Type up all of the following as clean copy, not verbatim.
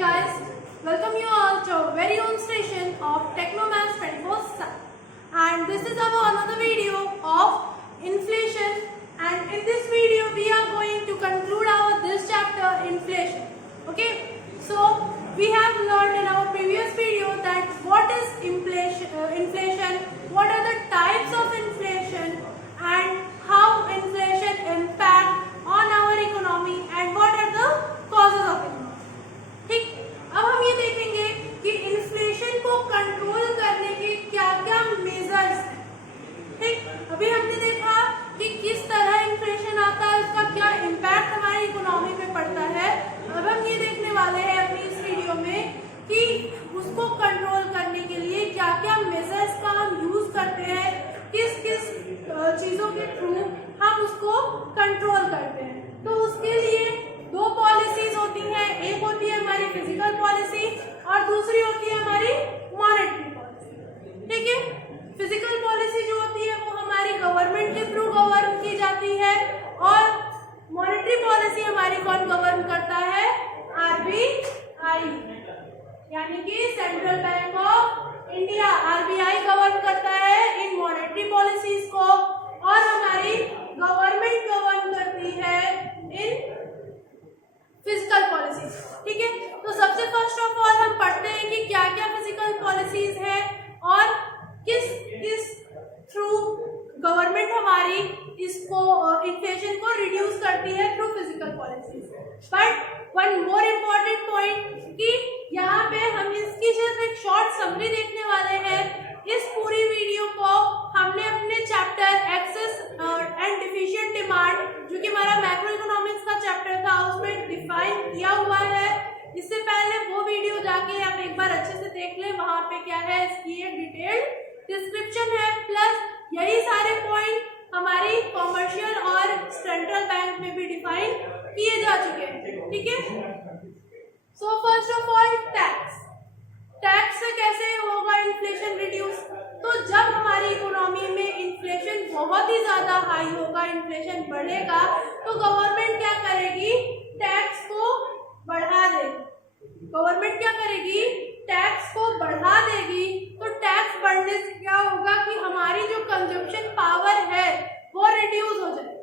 guys, welcome you all to our very own station of Technomass 24/7, and this is our another video of inflation. And in this video we are going to conclude our this chapter inflation. Okay, so we have learned in our previous video that what is inflation, what are the types of inflation, and how inflation impact on our economy and what are the causes of it. ठीक, अब हम ये देखेंगे कि inflation को control करने के क्या क्या मेजर्स हैं. ठीक, अभी हमने देखा कि किस तरह इन्फ्लेशन आता है, उसका क्या इम्पैक्ट हमारी इकोनॉमी पे पड़ता है. अब हम ये देखने वाले हैं अपनी इस वीडियो में कि उसको कंट्रोल करने के लिए क्या क्या मेजर्स का हम यूज करते हैं, किस किस चीजों के थ्रू हम उसको कंट्रोल करते हैं. तो उसके लिए दो पॉलिसीज होती हैं, एक होती है हमारी फिजिकल पॉलिसी और दूसरी होती है हमारी मॉनेटरी पॉलिसी. ठीक है, फिजिकल पॉलिसी जो होती है वो हमारी गवर्नमेंट के थ्रू गवर्न की जाती है और मॉनेटरी पॉलिसी हमारी कौन गवर्न करता है, आरबीआई, यानी कि central bank of India. RBI govern करता है इन मॉनेटरी पॉलिसीज को और हमारी गवर्नमेंट गवर्न करती है इन फिजिकल पॉलिसीज. ठीक है, तो सबसे फर्स्ट ऑफ ऑल हम पढ़ते हैं कि क्या क्या फिजिकल पॉलिसीज है और किस किस थ्रू गवर्नमेंट हमारी इसको इन्फ्लेशन को रिड्यूस करती है through physical policies. But one more important point कि यहाँ पे हम इसकी सिर्फ एक शॉर्ट समरी देखने वाले हैं. इस पूरी वीडियो को हमने अपने chapter excess and deficient demand, जो कि हमारा मैक्रो इकोनॉमिक्स का चैप्टर था, उसमें डिफाइन किया हुआ है. इससे पहले वो वीडियो जाके आप एक बार अच्छे से देख लें, वहां पे क्या है इसकी एक डिटेल्ड डिस्क्रिप्शन है. प्लस यही सारे पॉइंट हमारी कॉमर्शियल और सेंट्रल बैंक में भी डिफाइन किए जा चुके हैं. ठीक है, so first of all tax से कैसे होगा इन्फ्लेशन रिड्यूस. तो जब हमारी इकोनॉमी में इन्फ्लेशन बहुत ही ज्यादा हाई होगा, इन्फ्लेशन बढ़ेगा, तो गवर्नमेंट क्या करेगी, टैक्स को बढ़ा देगी. गवर्नमेंट क्या करेगी, टैक्स को बढ़ा देगी. तो टैक्स बढ़ने से क्या होगा कि हमारी जो कंजप्शन पावर है वो रिड्यूस हो जाएगी.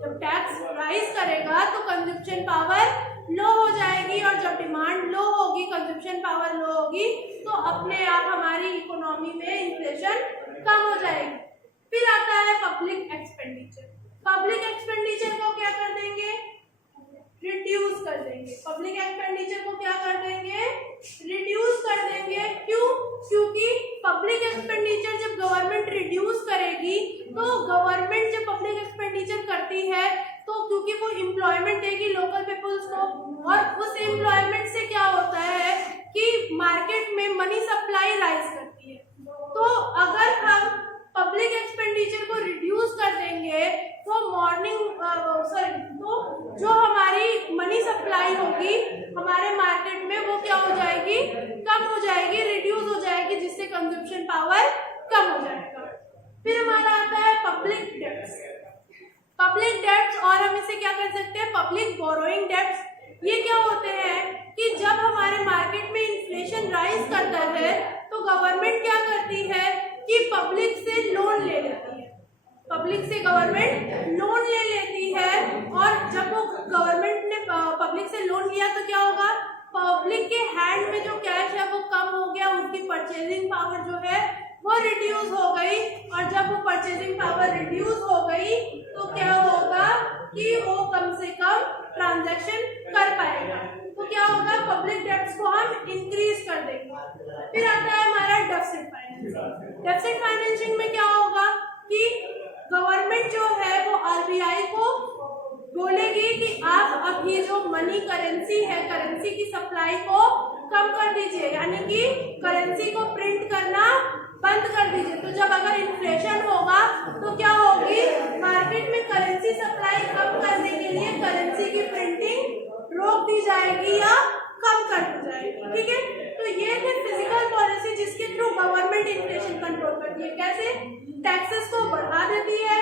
जब टैक्स राइज करेगा तो कंजप्शन पावर लो हो जाएगी और जब डिमांड लो होगी, कंजप्शन पावर लो होगी, तो अपने आप हमारी इकोनॉमी में इन्फ्लेशन कम हो जाएगी. फिर आता है पब्लिक एक्सपेंडिचर. पब्लिक एक्सपेंडिचर को क्या कर देंगे, रिड्यूस कर देंगे. पब्लिक एक्सपेंडिचर को क्या कर देंगे, रिड्यूस कर देंगे. क्यों, क्योंकि पब्लिक एक्सपेंडिचर जब गवर्नमेंट रिड्यूस करेगी तो गवर्नमेंट जब पब्लिक एक्सपेंडिचर करती है तो क्योंकि वो एम्प्लॉयमेंट देगी लोकल पीपल्स को, और उस एम्प्लॉयमेंट से क्या होता है कि मार्केट में मनी सप्लाई राइज करती है. तो अगर हम पब्लिक एक्सपेंडिचर को रिड्यूस कर देंगे तो तो जो हमारी मनी सप्लाई होगी हमारे मार्केट में वो क्या हो जाएगी, कम हो जाएगी, रिड्यूस हो जाएगी, जिससे कंजप्शन पावर कम हो जाएगा. फिर हमारा आता है पब्लिक डेट्स. पब्लिक डेट्स, और हम इसे क्या कर सकते हैं, पब्लिक बोरोइंग डेट्स. ये क्या होते हैं कि जब हमारे मार्केट में इन्फ्लेशन राइज करता है तो गवर्नमेंट क्या करती है कि पब्लिक से लोन ले लेती है. पब्लिक से गवर्नमेंट लोन ले लेती है और जब वो गवर्नमेंट ने पब्लिक से लोन लिया तो क्या होगा, पब्लिक के हैंड में जो कैश है वो कम हो गया, उनकी परचेजिंग पावर जो है वो रिड्यूस हो गई. और जब वो परचेजिंग पावर रिड्यूस हो गई तो क्या होगा कि वो कम से कम ट्रांजैक्शन कर पाएगा. तो क्या होगा, पब्लिक डेट्स को हम इंक्रीज कर देंगे. फिर आता है हमारा डेफिसिट फाइनेंसिंग. डेफिसिट फाइनेंसिंग में क्या होगा कि गवर्नमेंट जो है वो आरबीआई को बोलेगी कि आप अब ये जो मनी करेंसी है, करेंसी की सप्लाई को कम कर दीजिए, यानी कि करेंसी को प्रिंट करना बंद कर दीजिए. तो जब अगर इन्फ्लेशन होगा तो क्या होगी, मार्केट में करेंसी सप्लाई कम करने के लिए करेंसी की प्रिंटिंग रोक दी जाएगी या कम कर दी जाएगी. ठीक है, तो ये थे फिजिकल पॉलिसी जिसके थ्रू गवर्नमेंट इन्फ्लेशन कंट्रोल करती है. कैसे, टैक्सेस को बढ़ा देती है,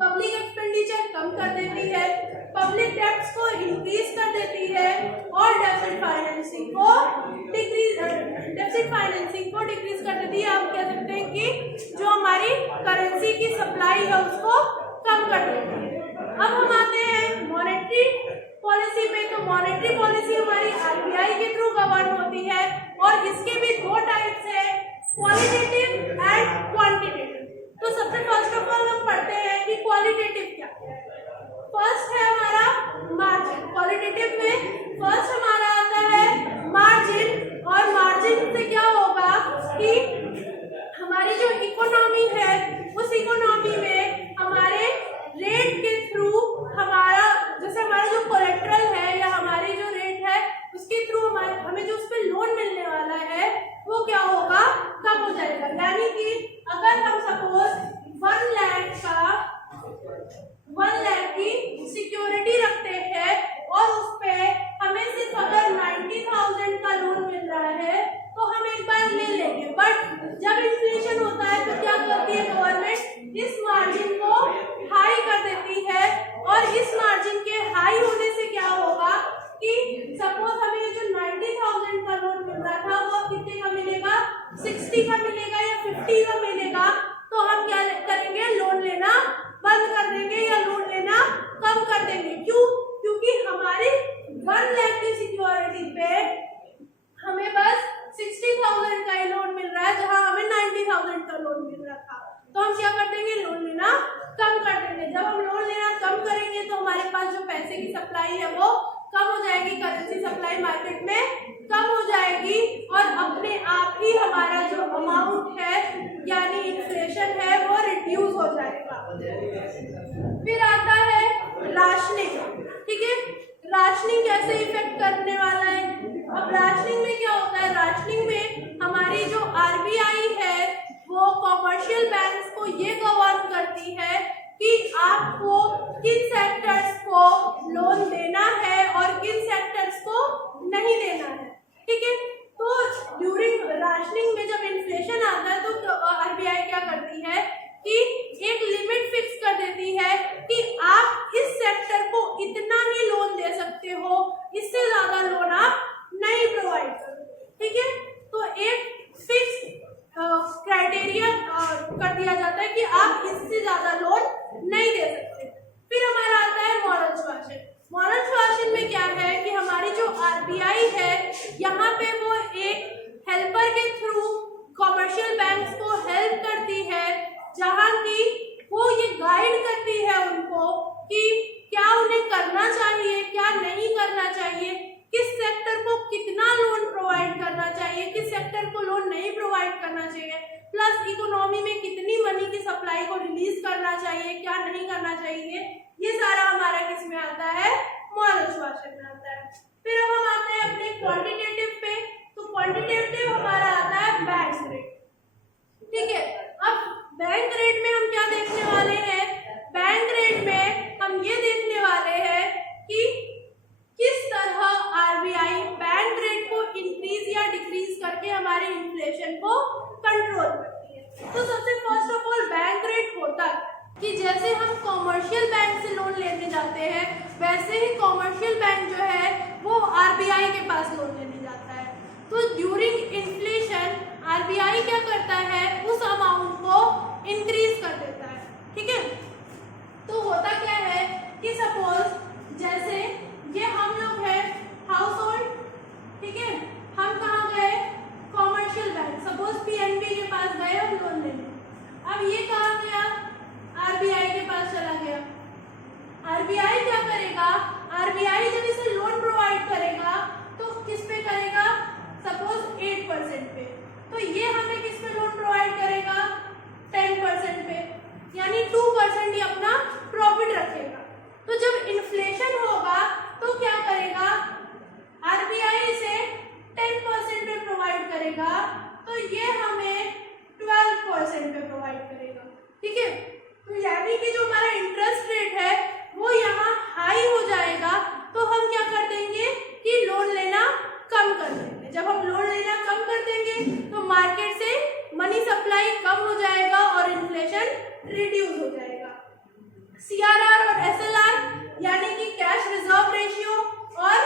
पब्लिक एक्सपेंडिचर कम कर देती है, पब्लिक डेट्स को इंक्रीज कर देती है और डेफिसिट फाइनेंसिंग को डिक्रीज कर देती है। आप कह सकते हैं कि जो हमारी करेंसी की सप्लाई है उसको कम कर देती है। अब हम आते हैं मॉनेटरी पॉलिसी पे। तो मॉनेटरी पॉलिसी हमारी आरबीआई के थ्रू गवर्न होती है और इसके भी दो टाइप्स है, क्वालिटेटिव एंड क्वांटिटेटिव। तो सबसे फर्स्ट ऑफ ऑल हम पढ़ते हैं कि क्वालिटेटिव क्या है। फर्स्ट है हमारा मार्जिन। क्वालिटेटिव में फर्स्ट हमारा आता है मार्जिन, और मार्जिन से क्या होगा कि हमारी जो इकोनॉमी है उस इकोनॉमी में हमारे रेट के थ्रू हमारा जैसे हमारा जो कोलेट्रल है या हमारी जो रेट है उसके थ्रू हमें जो उस पर लोन मिलने वाला है वो क्या होगा, कम हो जाएगा। यानी कि अगर हम सपोज 1 लाख की सिक्योरिटी रखते हैं और उस पे हमें सिर्फ अगर 90,000 का लोन मिल रहा है तो हम एक बार ले लेंगे, बट जब इन्फ्लेशन होता है तो क्या करती है गवर्नमेंट, इस मार्जिन को हाई कर देती है। और इस मार्जिन के हाई होने से क्या होगा कि सपोज हमें जो 90,000 का लोन मिल रहा था वो कितने का मिलेगा, 60 का मिलेगा या 50 का मिलेगा। तो हम क्या करेंगे, लोन लेना बंद कर देंगे या लोन लेना कम कर देंगे। क्यों? क्योंकि हमारी 1 लाख की सिक्योरिटी पे हमें बस 60,000 का ही लोन मिल रहा है जहां हमें 90,000 का लोन मिल रहा था। तो हम क्या कर देंगे, लोन लेना कम कर देंगे। जब हम लोन लेना कम करेंगे तो हमारे पास जो पैसे की सप्लाई है वो कम हो जाएगी, करेंसी सप्लाई मार्केट में कम हो जाएगी और अपने आप ही हमारा जो अमाउंट है यानी इन्फ्लेशन है वो रिड्यूस हो जाएगा। फिर आता है राशनिंग। ठीक है, राशनिंग कैसे इफेक्ट करने वाला है। अब राशनिंग में क्या होता है, राशनिंग में हमारी जो आरबीआई है वो कॉमर्शियल बैंक्स को ये गवर्न करती है कि आपको किन सेक्टर्स को लोन देना है और किन सेक्टर्स को नहीं देना है। ठीक है, तो ड्यूरिंग राशनिंग में जब इन्फ्लेशन आता है तो आरबीआई क्या करती है कि एक लिमिट फिक्स कर देती है कि आप इस सेक्टर को इतना ही लोन दे सकते हो, इससे ज्यादा लोन आप नहीं प्रोवाइड करो। ठीक है, तो एक फिक्स क्राइटेरिया कर दिया जाता है कि आप इससे ज्यादा लोन नहीं दे सकते। फिर हमारा आता है मॉरल सुआशन। मॉरल सुआशन में क्या है कि हमारी जो आरबीआई है यहाँ पे वो एक हेल्पर के थ्रू कॉमर्शियल बैंक्स को हेल्प करती है, जहाँ की वो ये गाइड करती है उनको कि क्या उन्हें करना चाहिए, क्या नहीं करना चाहिए, किस सेक्टर को कितना लोन प्रोवाइड करना चाहिए, किस सेक्टर को लोन नहीं प्रोवाइड करना चाहिए, प्लस इकोनॉमी में कितनी मनी की सप्लाई को रिलीज करना चाहिए, क्या नहीं करना चाहिए। ये सारा हमारा किस में आता है, मॉरल सुआशन में आता है। फिर अब हम आते हैं अपने क्वांटिटेटिव पे। तो क्वांटिटेटिव हमारा आता है बैंक रेट। ठीक है, अब बैंक रेट में हम क्या देखने वाले हैं, बैंक रेट में हम ये देखने वाले हैं कि किस तरह आरबीआई बैंक रेट को इंक्रीज या डिक्रीज करके हमारे इन्फ्लेशन को कंट्रोल करती है। तो सबसे first of all bank rate होता है कि जैसे हम कॉमर्शियल बैंक से लोन लेने जाते हैं वैसे ही कॉमर्शियल बैंक जो है वो आरबीआई के पास लोन लेने जाता है। तो ड्यूरिंग इन्फ्लेशन आरबीआई क्या करता है, उस अमाउंट को इंक्रीज कर देता है। ठीक है, तो होता क्या है कि सपोज जैसे ये हम लोग हैं हाउस होल्ड, ठीक है, हम कहाँ गए, कॉमर्शियल बैंक, सपोज पीएनबी के पास गए हम लोन लेने। अब ये कहाँ गया, आरबीआई के पास चला गया। आरबीआई क्या करेगा, आरबीआई जब इसे लोन प्रोवाइड करेगा तो किस पे करेगा, सपोज 8% पे, तो ये हमें किस पे लोन प्रोवाइड करेगा, 10% पे, यानी 2% ही अपना प्रॉफिट रखेगा। तो जब इन्फ्लेशन होगा तो क्या करेगा, आरबीआई इसे 10% पे प्रोवाइड करेगा तो ये हमें 12% पे प्रोवाइड करेगा। ठीक है, तो यानी कि जो हमारा इंटरेस्ट रेट है वो यहाँ हाई हो जाएगा। तो हम क्या कर देंगे कि लोन लेना कम कर देंगे। जब हम लोन लेना कम कर देंगे तो मार्केट से मनी सप्लाई कम हो जाएगा और इन्फ्लेशन रिड्यूस हो जाएगा। सीआरआर और एसएलआर यानी कि कैश रिजर्व रेशियो और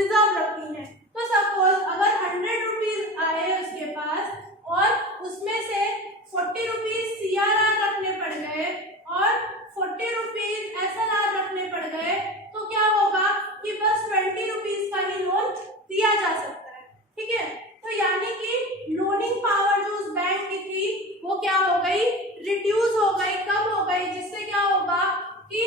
रिजर्व रखी हैं। तो सपोज अगर 100 रुपीज आए उसके पास और उसमें से 40 रुपीज CRR रखने पड़ गए और 40 रुपीज SLR रखने पड़ गए, तो क्या होगा कि बस 20 रुपीज का ही लोन दिया जा सकता है। ठीक है, तो यानी कि लोनिंग पावर जो उस बैंक की थी वो क्या हो गई, रिड्यूस हो गई, कम हो गई, जिससे क्या होगा कि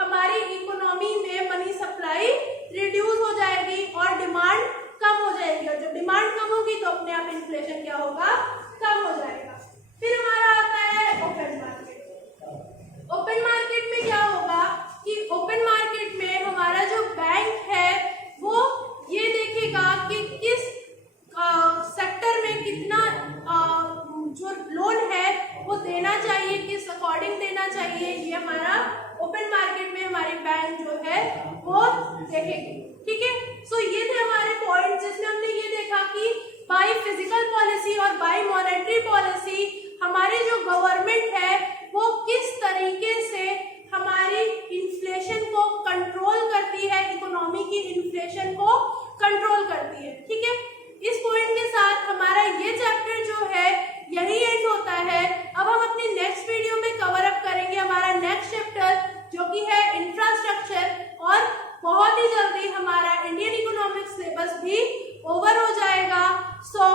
हमारी इकोनॉमी में मनी सप्लाई रिड्यूस हो जाएगी और डिमांड कम हो जाएगी, और जब डिमांड कम होगी तो अपने आप इन्फ्लेशन क्या होगा, कम हो जाएगा। फिर हमारा आता है ओपन मार्केट। ओपन मार्केट में क्या होगा कि ओपन मार्केट में हमारा जो बैंक है वो ये देखेगा कि किस सेक्टर में कितना जो लोन है वो देना चाहिए, किस अकॉर्डिंग देना चाहिए, ये हमारा ओपन मार्केट में हमारी बैंक जो है वो देखेगी। ठीक है, सो ये थे हमारे पॉइंट जिसमें हमने ये देखा कि बाय फिजिकल पॉलिसी और बाय मॉनेटरी पॉलिसी हमारी जो गवर्नमेंट है वो किस तरीके से हमारी इन्फ्लेशन को कंट्रोल करती है, इकोनॉमी की इन्फ्लेशन को कंट्रोल करती है। ठीक है, इस पॉइंट के साथ हमारा ये चैप्टर जो है यही एंड होता है। अब हम अपनी नेक्स्ट वीडियो में कवर अप करेंगे हमारा नेक्स्ट चैप्टर जो कि है इंफ्रास्ट्रक्चर, और बहुत ही जल्दी हमारा इंडियन इकोनॉमिक्स सिलेबस भी ओवर हो जाएगा। सो